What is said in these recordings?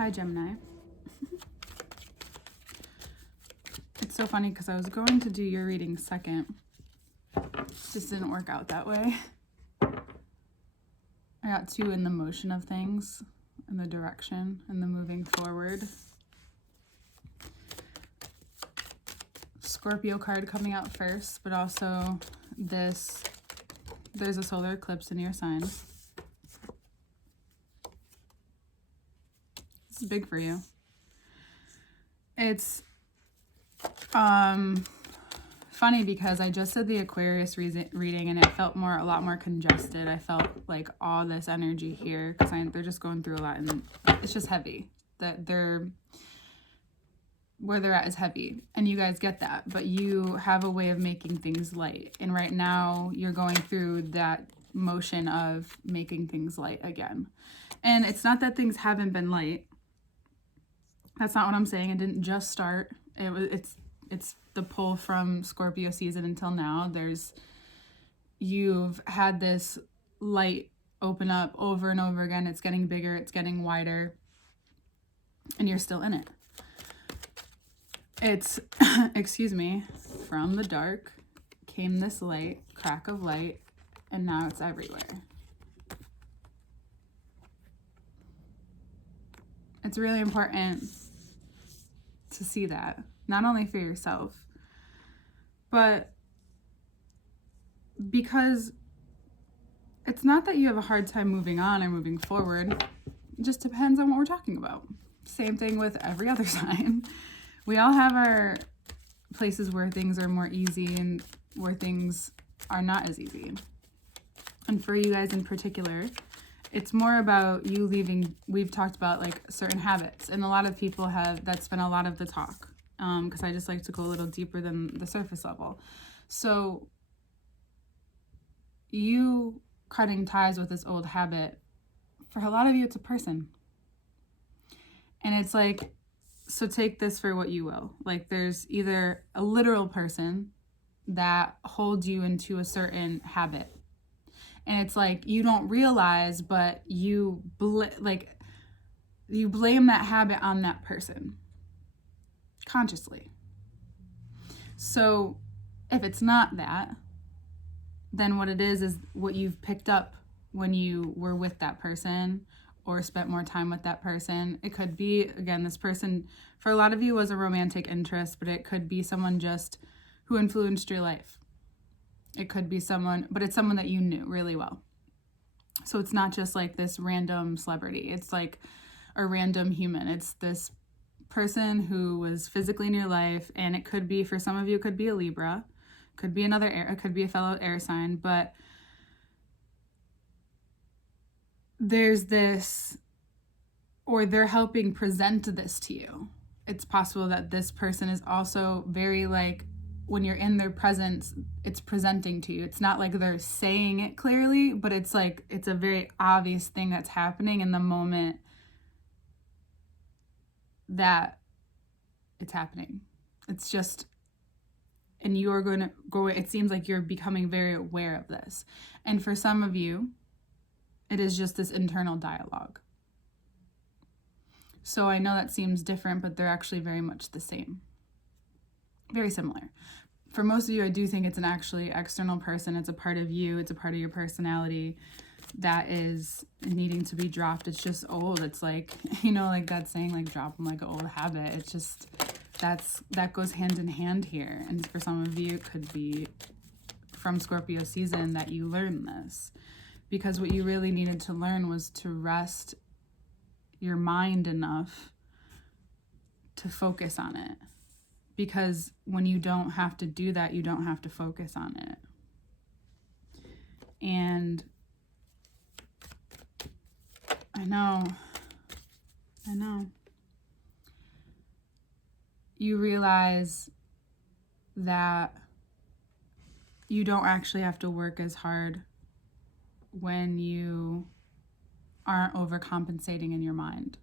Hi, Gemini. It's so funny because I was going to do your reading second. Just didn't work out that way. I got too in the motion of things, in the direction, and the moving forward. Scorpio card coming out first, but also this, there's a solar eclipse in your sign. This is big for you. It's funny because I just did the Aquarius reading and it felt a lot more congested. I felt like all this energy here because they're just going through a lot and it's just heavy. That where they're at is heavy and you guys get that, but you have a way of making things light. And right now you're going through that motion of making things light again. And it's not that things haven't been light. That's not what I'm saying. It didn't just start. It's the pull from Scorpio season until now. You've had this light open up over and over again. It's getting bigger, it's getting wider, and you're still in it. It's, excuse me, from the dark came this light, crack of light, and now it's everywhere. It's really important to see that, not only for yourself, but because it's not that you have a hard time moving on or moving forward. It just depends on what we're talking about. Same thing with every other sign. We all have our places where things are more easy and where things are not as easy. And for you guys in particular, it's more about you leaving. We've talked about like certain habits, and a lot of people that's been a lot of the talk, because I just like to go a little deeper than the surface level. So you cutting ties with this old habit, for a lot of you, it's a person. And it's like, so take this for what you will. Like there's either a literal person that holds you into a certain habit. And it's like, you don't realize, but you blame that habit on that person consciously. So if it's not that, then what it is what you've picked up when you were with that person or spent more time with that person. It could be, again, this person, for a lot of you, was a romantic interest, but it could be someone just who influenced your life. It could be someone, but it's someone that you knew really well. So it's not just like this random celebrity. It's like a random human. It's this person who was physically in your life, and it could be, for some of you, it could be a Libra, could be another air, it could be a fellow air sign, but there's this, or they're helping present this to you. It's possible that this person is also very like, when you're in their presence, it's presenting to you. It's not like they're saying it clearly, but it's like, it's a very obvious thing that's happening in the moment that it's happening. It's just, and you are going to go, it seems like you're becoming very aware of this. And for some of you, it is just this internal dialogue. So I know that seems different, but they're actually very much the same. Very similar. For most of you, I do think it's an actually external person. It's a part of you. It's a part of your personality that is needing to be dropped. It's just old. It's like, like that saying, like drop them like an old habit. It's just, that goes hand in hand here. And for some of you, it could be from Scorpio season that you learn this. Because what you really needed to learn was to rest your mind enough to focus on it. Because when you don't have to do that, you don't have to focus on it. And I know. You realize that you don't actually have to work as hard when you aren't overcompensating in your mind.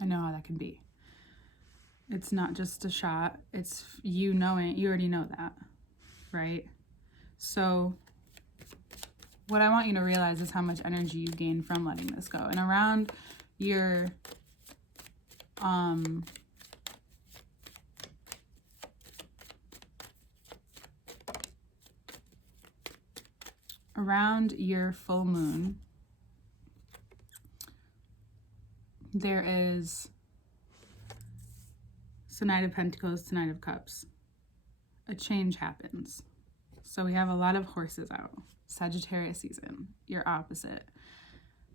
I know how that can be. It's not just a shot. It's you knowing, you already know that, right? So what I want you to realize is how much energy you gain from letting this go. And around your full moon, there is, so Knight of Pentacles to Knight of Cups. A change happens. So we have a lot of horses out. Sagittarius season, your opposite.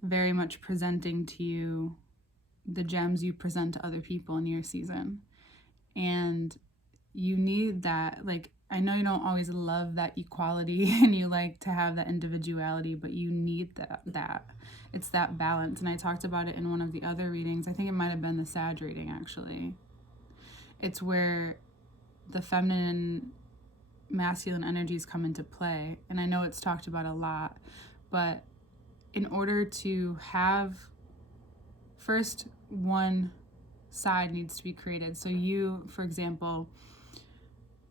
Very much presenting to you the gems you present to other people in your season. And you need that. Like, I know you don't always love that equality and you like to have that individuality, but you need that. It's that balance. And I talked about it in one of the other readings. I think it might have been the Sag reading, actually. It's where the feminine, masculine energies come into play. And I know it's talked about a lot, but in order to have, first, one side needs to be created. So you, for example,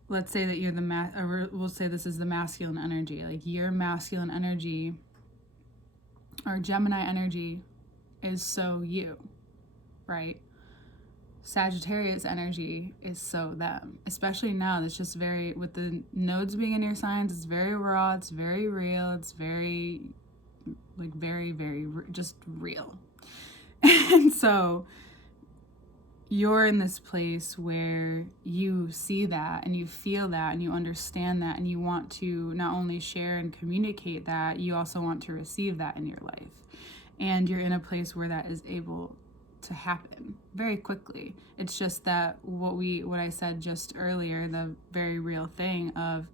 let's say that you're or we'll say this is the masculine energy. Like, your masculine energy or Gemini energy is so you, right? Sagittarius energy is so them, especially now. That's just very, with the nodes being in your signs, it's very raw, it's very real, it's very, like, very, very just real. And so you're in this place where you see that and you feel that and you understand that, and you want to not only share and communicate that, you also want to receive that in your life. And you're in a place where that is able to happen very quickly. It's just that what I said just earlier, the very real thing of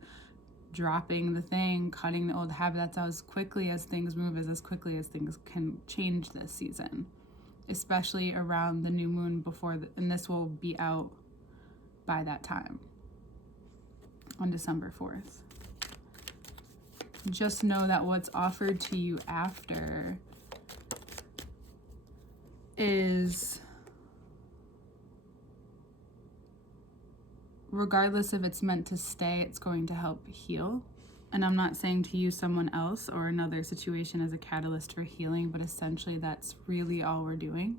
dropping the thing, cutting the old habit, that's how as quickly as things move, as quickly as things can change this season, especially around the new moon and this will be out by that time on December 4th. Just know that what's offered to you after is, regardless if it's meant to stay, it's going to help heal. And I'm not saying to use someone else or another situation as a catalyst for healing, but essentially that's really all we're doing.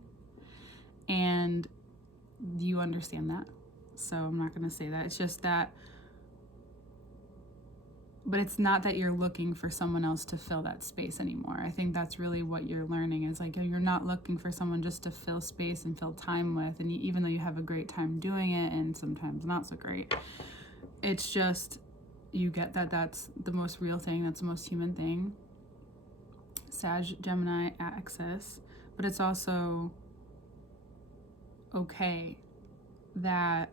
And you understand that. So I'm not going to say that. It's just that, but it's not that you're looking for someone else to fill that space anymore. I think that's really what you're learning, is like, you're not looking for someone just to fill space and fill time with. And even though you have a great time doing it and sometimes not so great, it's just, you get that that's the most real thing, that's the most human thing. Sag, Gemini axis. But it's also okay that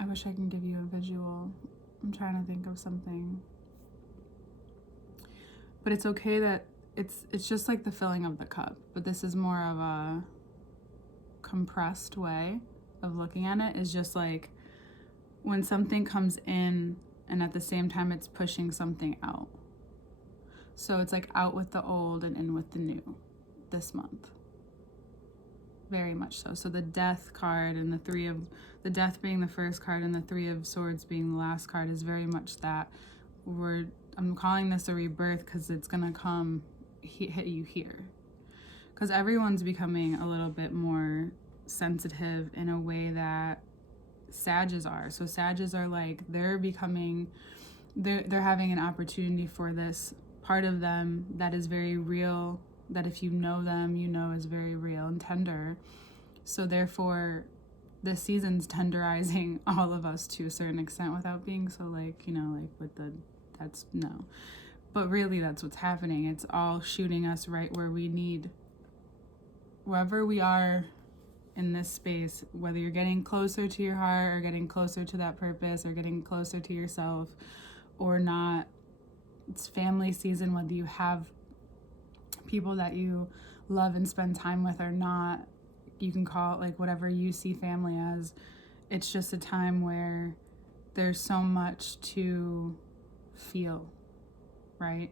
I wish I can give you a visual. I'm trying to think of something. But it's okay that it's just like the filling of the cup, but this is more of a compressed way of looking at it. Is just like when something comes in and at the same time it's pushing something out. So it's like out with the old and in with the new this month. Very much so. So the Death card and the Death being the first card and the Three of Swords being the last card is very much that. I'm calling this a rebirth because it's going to come hit you here. Because everyone's becoming a little bit more sensitive in a way that Sages are. So Sages are like, they're having an opportunity for this part of them that is very real, that if you know them, you know is very real and tender. So therefore, this season's tenderizing all of us to a certain extent without being so like, like with that's no. But really that's what's happening. It's all shooting us right where we need, wherever we are in this space, whether you're getting closer to your heart or getting closer to that purpose or getting closer to yourself or not. It's family season, whether you have people that you love and spend time with or not. You can call it like whatever you see family as. It's just a time where there's so much to feel, right?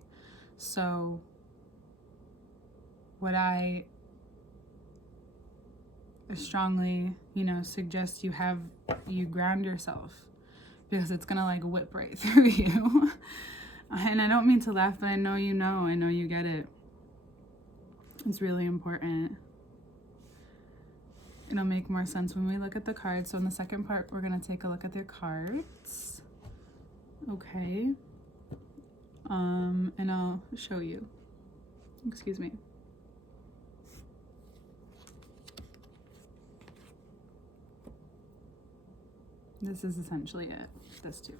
So what I strongly, suggest you ground yourself because it's gonna like whip right through you. And I don't mean to laugh, but I know you get it. It's really important. It'll make more sense when we look at the cards. So in the second part, we're gonna take a look at their cards. Okay. And I'll show you. Excuse me. This is essentially it. This too.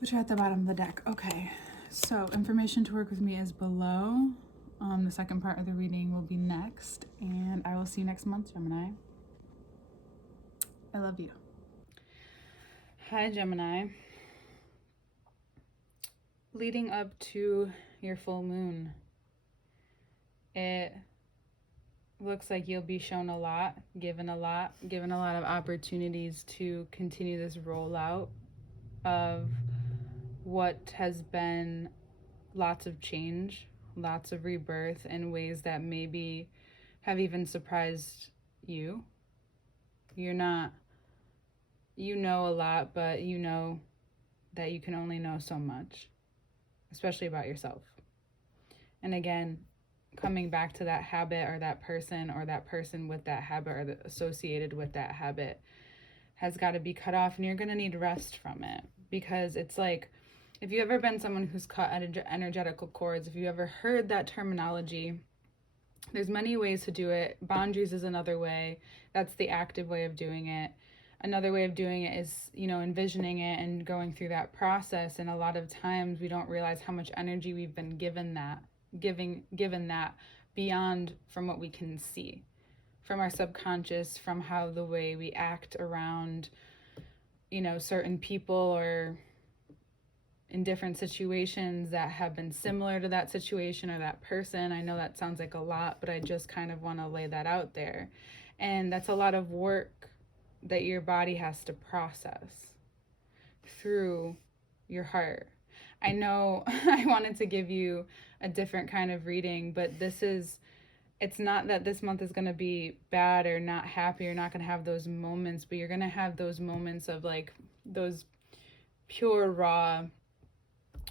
Which are at the bottom of the deck. Okay. So information to work with me is below. The second part of the reading will be next, and I will see you next month, Gemini. I love you. Hi, Gemini. Leading up to your full moon, it looks like you'll be shown a lot, given a lot of opportunities to continue this rollout of what has been lots of change, lots of rebirth in ways that maybe have even surprised you. You know a lot, but you know that you can only know so much, especially about yourself. And again, coming back to that habit or that person with that habit or associated with that habit has got to be cut off, and you're going to need rest from it, because it's like, if you've ever been someone who's cut energetical cords, if you ever heard that terminology, there's many ways to do it. Boundaries is another way. That's the active way of doing it. Another way of doing it is, envisioning it and going through that process. And a lot of times we don't realize how much energy we've been given that beyond from what we can see, from our subconscious, from how the way we act around, certain people or in different situations that have been similar to that situation or that person. I know that sounds like a lot, but I just kind of want to lay that out there. And that's a lot of work that your body has to process through your heart. I know I wanted to give you a different kind of reading, but it's not that this month is going to be bad or not happy. You're not going to have those moments, but you're going to have those moments of like those pure, raw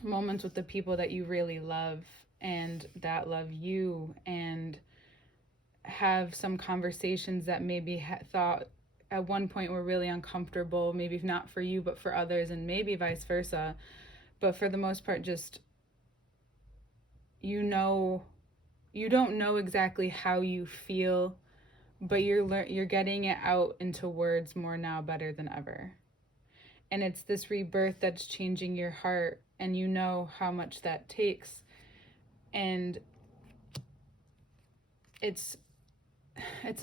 moments with the people that you really love and that love you, and have some conversations that maybe thought at one point were really uncomfortable, maybe not for you but for others, and maybe vice versa. But for the most part, just you don't know exactly how you feel, but you're getting it out into words more now, better than ever. And it's this rebirth that's changing your heart, and you know how much that takes. And it's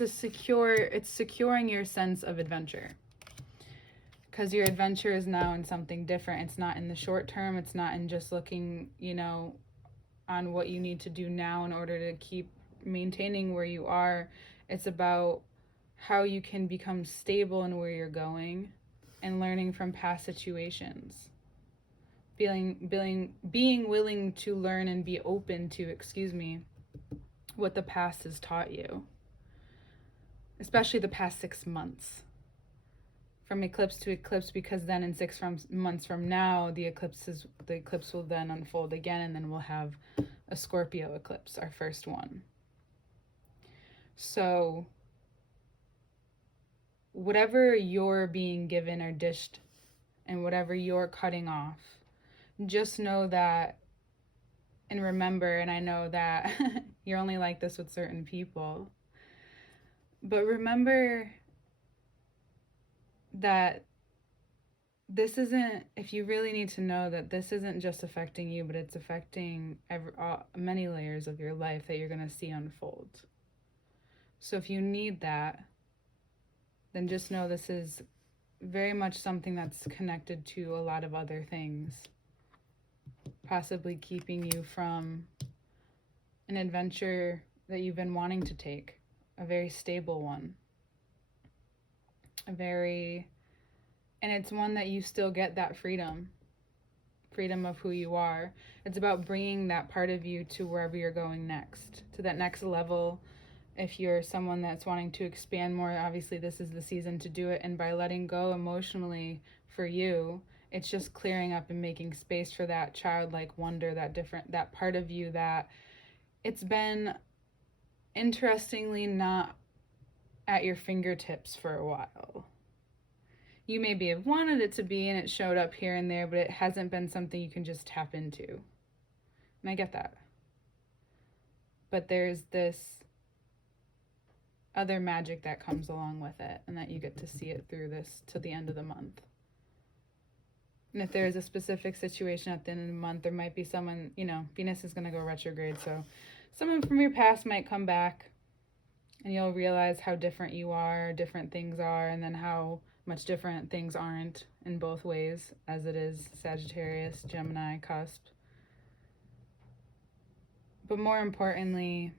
securing your sense of adventure, because your adventure is now in something different. It's not in the short term. It's not in just looking, on what you need to do now in order to keep maintaining where you are. It's about how you can become stable in where you're going and learning from past situations. Being willing to learn and be open to, what the past has taught you. Especially the past 6 months. From eclipse to eclipse, because then in 6 months from now, the eclipse will then unfold again, and then we'll have a Scorpio eclipse, our first one. So whatever you're being given or dished, and whatever you're cutting off, just know that, and remember, and I know that you're only like this with certain people, but remember that this isn't, if you really need to know that this isn't just affecting you, but it's affecting many layers of your life that you're going to see unfold. So if you need that, then just know this is very much something that's connected to a lot of other things, possibly keeping you from an adventure that you've been wanting to take, a very stable one, and it's one that you still get that freedom of who you are. It's about bringing that part of you to wherever you're going next, to that next level. If you're someone that's wanting to expand more, obviously this is the season to do it. And by letting go emotionally for you, it's just clearing up and making space for that childlike wonder, that part of you that it's been interestingly not at your fingertips for a while. You maybe have wanted it to be and it showed up here and there, but it hasn't been something you can just tap into. And I get that. But there's this other magic that comes along with it, and that you get to see it through this to the end of the month. And if there's a specific situation at the end of the month, there might be someone, Venus is going to go retrograde, so someone from your past might come back, and you'll realize how different you are, different things are, and then how much different things aren't in both ways, as it is Sagittarius, Gemini, cusp. But more importantly,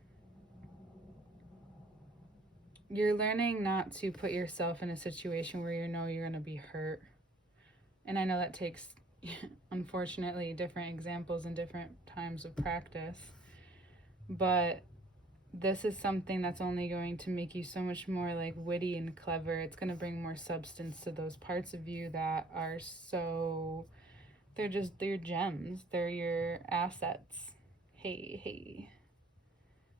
you're learning not to put yourself in a situation where you know you're going to be hurt. And I know that takes, unfortunately, different examples and different times of practice. But this is something that's only going to make you so much more like witty and clever. It's going to bring more substance to those parts of you that are they're gems. They're your assets. Hey.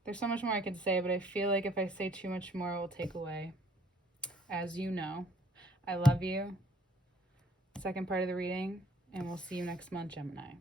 There's so much more I could say, but I feel like if I say too much more, it will take away. As you know, I love you. Second part of the reading, and we'll see you next month, Gemini.